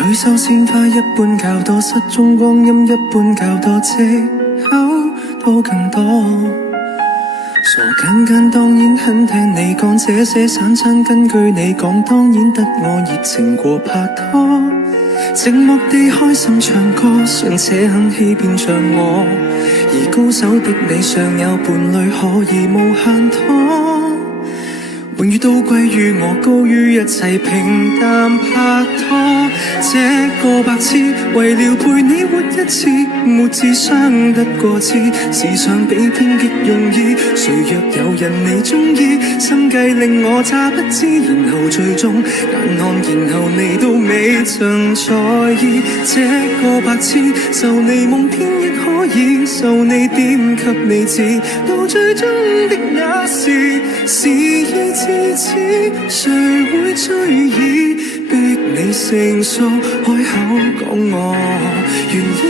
淚秀鮮花一般較多，失蹤光陰一般較多，藉口都更多。傻簡簡當然很聽你講，這些散餐根據你講，當然得我熱情過拍拖。寂寞地開心唱歌，尚且很欺騙像我，而高手的你尚有伴侶可以無限拖。榮譽都歸於我，高於一切平淡拍拖。這個白痴為了陪你活一次，沒智商得過痴，時常被偏激用意。誰若有人你鍾意，心計令我詐不知，然後最終眼看，然後你都未曾在意。這個白痴受你蒙騙亦可以，受你點給你知，到最終的那時，事已至此，誰會追憶？逼你成熟，開口講我願意。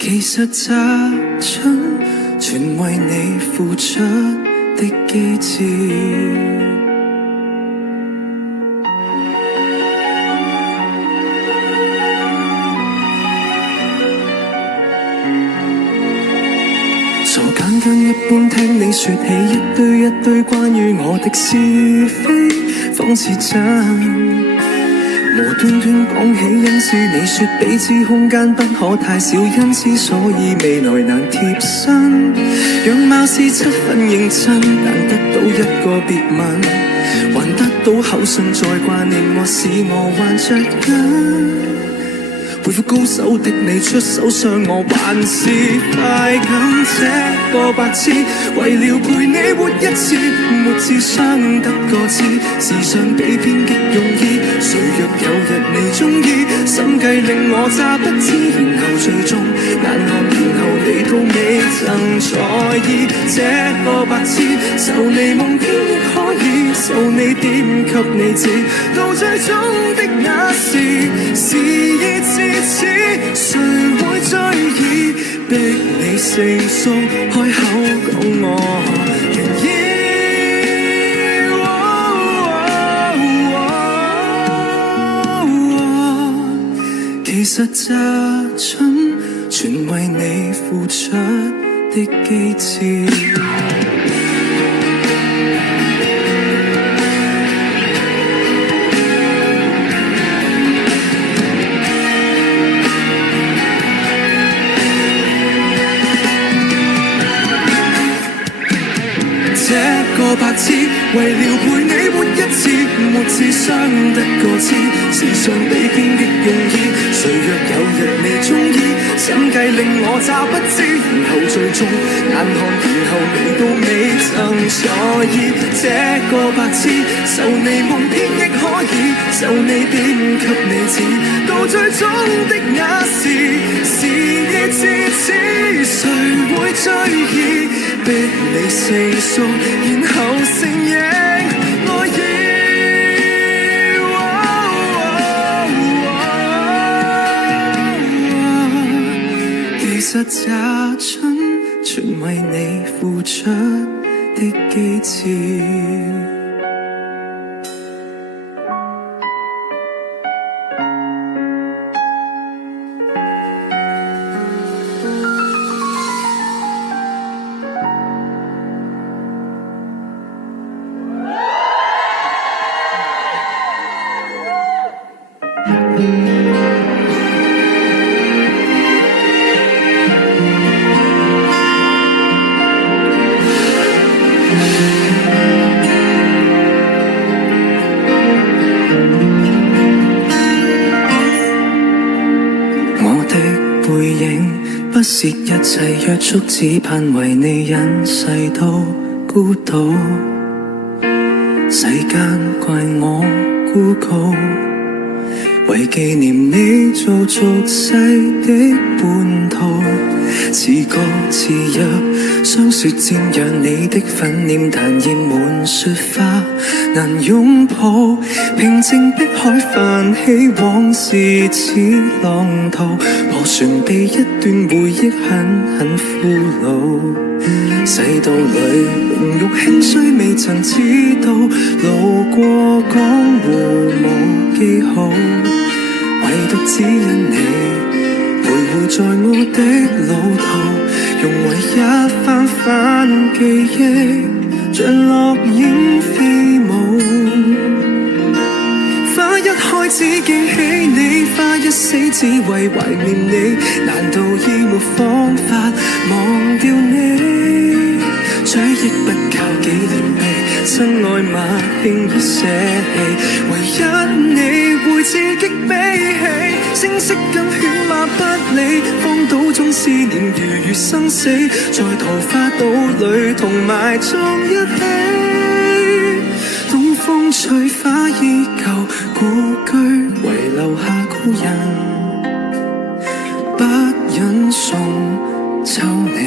其實這春全為你付出的機智。簡單一般聽你說起一堆一堆關於我的是非，仿似真。無端端講起因是你說彼此空間不可太少，因此所以未來難貼身。樣貌是7分認真，但得到一個別吻，還得到口信再掛念我，使我還着緊。背負高手的你出手傷我，還是快感。這個白痴為了陪你活一次，沒智商得過痴，時常被偏激用意。誰若有日你鍾意，心計令我詐不知，然後最終眼看，然後你都未曾在意。這個白痴受你蒙騙亦可以，受你點給你知，到最終的那時，事已至此，誰會追憶？逼你成熟，開口講我願意。其實這春全為你付出的機智。這個白痴為了陪你活一次，沒智商得過痴，時常被偏激用意。誰若有日你鍾意，心計令我詐不知，然後最終眼看，然後你都未曾在意。這個白痴受你蒙騙亦可以，受你點給你知，到最終的那時，事已至此，誰會追憶？逼你成熟，然後承認我已。其實這春全為你付出的機智。不屑一切約束，只盼為你隱世到孤島。世間怪我孤高，為紀念你做俗世的叛徒。似歌似藥，霜雪漸讓你的憤念彈染滿雪花，難擁抱。平靜的海泛起往事似浪濤，破船被一段回憶狠狠俘虜。世道裏榮辱興衰未曾知道，路過江湖無記號，唯獨只因你徘徊在我的路途，融為一番番記憶，像落影飛舞。花一開始記起你，花一死只為懷念你，難道已沒方法忘掉你？追憶不靠紀念碑，真愛嗎輕易捨棄，唯一你會刺激悲喜，聲色跟犬馬不理，荒島中思念如月生死，在桃花島裏同埋葬一起。東風吹花依舊，故居遺留下故人，不忍送走你。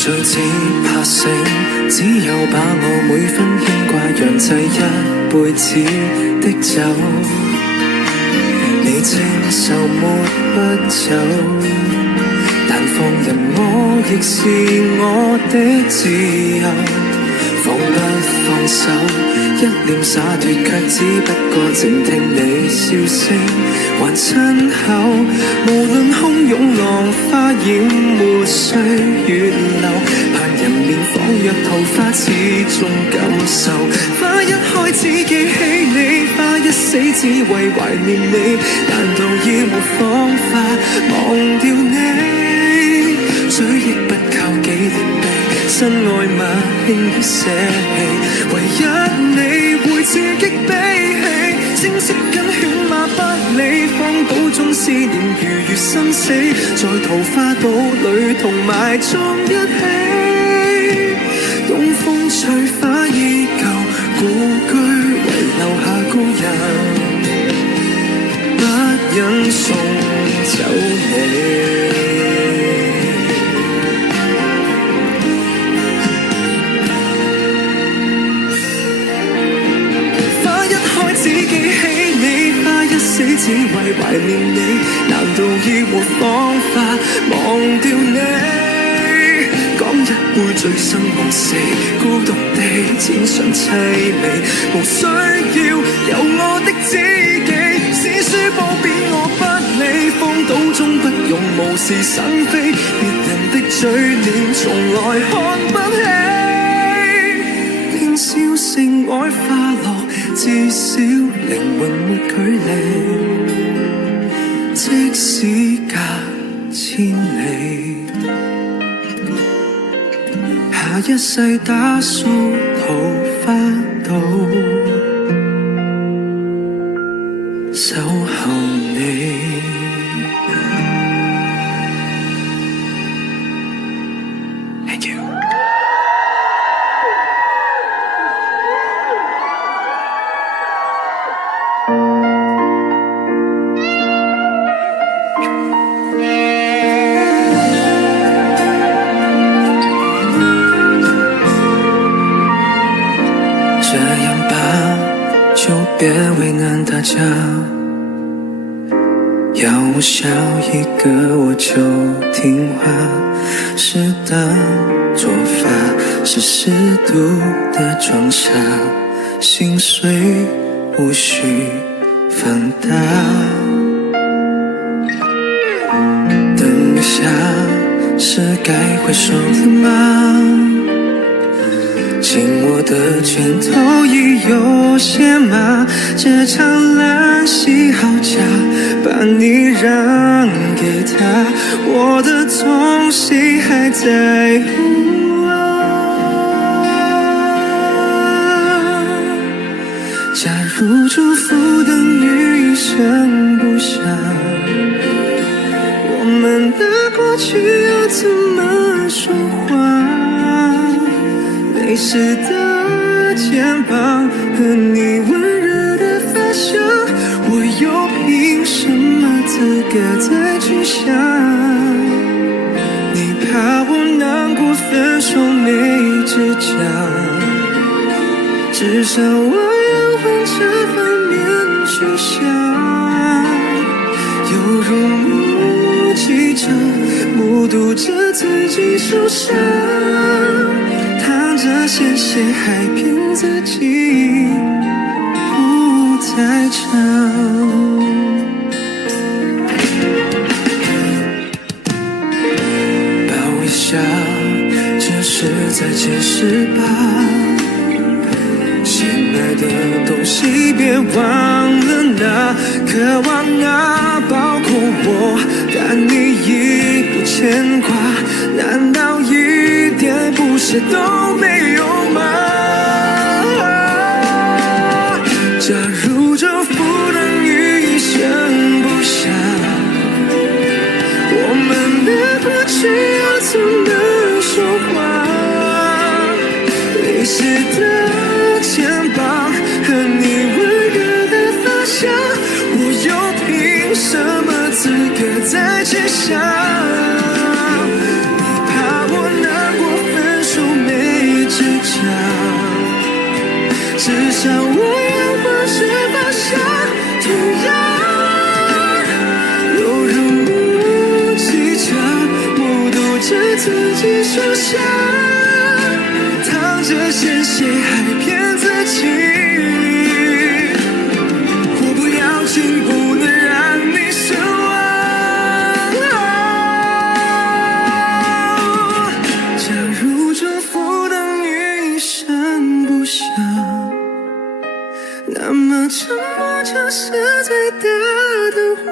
最只怕醒，只有把我每分牽掛釀製一輩子的酒，你承受沒不走，但放任我亦是我的自由，放不放手，一臉灑脫卻只不過靜聽你笑聲還親口，無論洶湧浪花淹沒歲月流，盼人面仿若桃花始終感受。花一開始記起你，花一死只為懷念你，難道已沒方法忘掉你？追憶不靠紀念碑，真愛嗎輕易捨棄，唯一你會刺激悲喜，聲色跟犬馬不理，荒島中思念如月生死，在桃花島裏同埋葬一起。東風吹花依舊，故居遺留下故人，不忍送走你。死只為懷念你，難道已沒方法忘掉你？講一杯醉生夢死，孤獨地淺嘗凄美，無需要有我的知己，史書褒貶我不理，荒島中不用無事生非，別人的嘴臉從來看不起，聽笑聲愛花落，至少靈魂沒距離，即使隔千里，下一世打掃桃花島，守候你。Thank you。别为难大家，要我笑一个我就听话，适当做法是适度的装傻，心碎无需放大，等一下是该挥手了吗？紧握的拳头已有些麻，这场烂戏好假，把你让给他，我的东西还在乎假如祝福等于一声不响，我们的过去要怎么说话？泪湿的肩膀和你温热个在去想，你怕我难过分手没只讲，至少我要往这方面去想，有如目击者目睹着自己受伤，淌着鲜血还骗自己不在场。这是在解释吧，心爱的东西别忘了拿，渴望啊，包括我，但你已不牵挂，难道一点不舍都没有吗？假如这不等于一生不想，我们的过去要怎么说话？遗失的肩膀和你温热的发香，我又凭什么资格再去想？你怕我难过分手没只讲，至少我要往这方向同样。自己受伤，淌着鲜血还骗自己，我不要紧，不能让你失望。假如祝福等于一生不想，那么沉默就是最大的谎。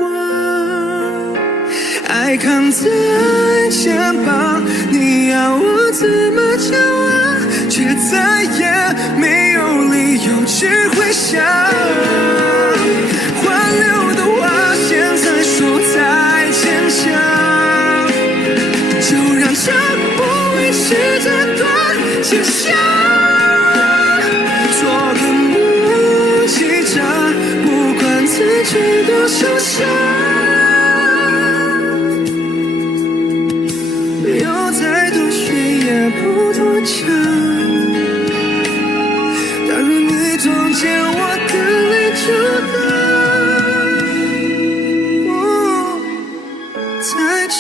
爱扛在肩膀，你要我怎么讲啊？却再也没有理由去回想。挽留的话，现在说再坚强，就让这步维持这段坚强。做个目击者，不管自己多受伤。不多讲，假如你终结我的泪就当我在场。